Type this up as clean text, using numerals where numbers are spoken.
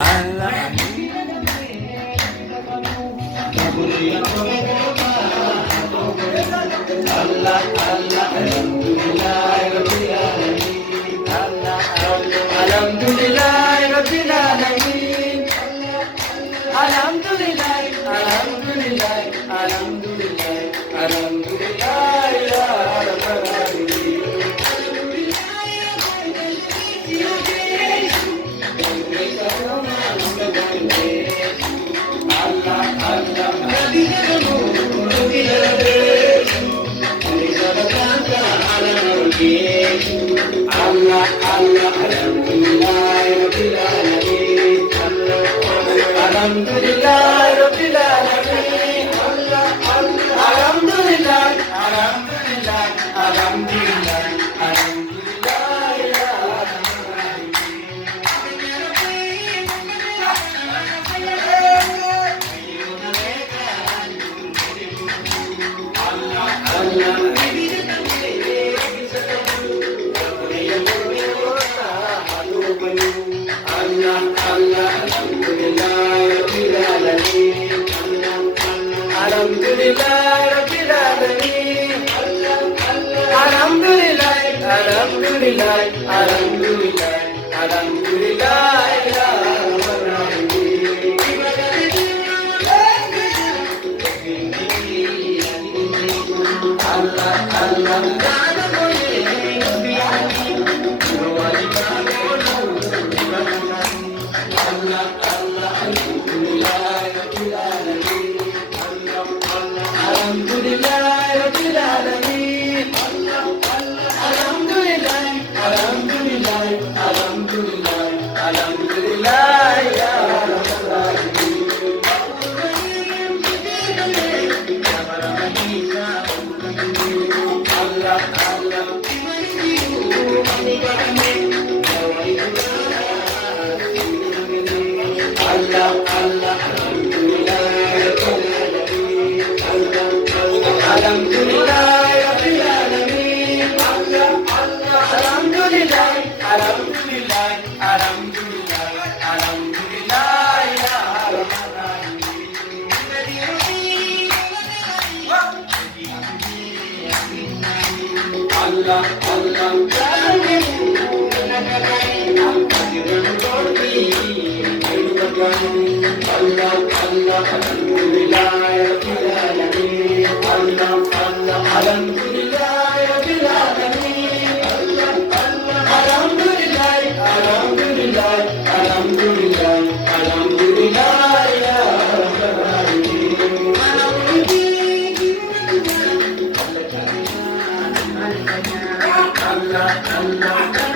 Allah, Allah, alhamdulillah, Rabbil Alamin. Allah, alhamdulillah, Rabbil Alamin. Alhamdulillah, alhamdulillah, alhamdulillah, alhamdulillah, ya Rabbal Alamin. Allah, Allah, Allah, Allah, alhamdulillah, Rabbil Alamin. Alhamdulillah, Rabbil Alamin. Allah, Allah, alhamdulillah, alhamdulillah, alhamdulillah, alhamdulillah, ya Rabbal Alamin. Allah, Allah, alhamdulillah, Rabbil Alamin. Alhamdulillah, Rabbil Alamin. Alhamdulillah, alhamdulillah, alhamdulillah, alhamdulillah, ya Rabbal Alamin. Allah, Allah, alhamdulillah, Rabbil Alamin. Alhamdulillah, alhamdulillah, alhamdulillah, alhamdulillah, ya Rabbal Alamin. Allah, Allah, Allah, Allah, alhamdulillah, alhamdulillah, Rabbil Alamin. Allah, Allah, alhamdulillah, alhamdulillah, alhamdulillah, alhamdulillah, ya Rabbal Alamin. Allah, Allah, Allah, Allah, alhamdulillah, Rabbil Alamin. Allah, Allah, alhamdulillah, Rabbil Alamin. Allah, Allah, alhamdulillah, alhamdulillah, alhamdulillah, alhamdulillah, ya Rabbal Alamin. Allah, Allah.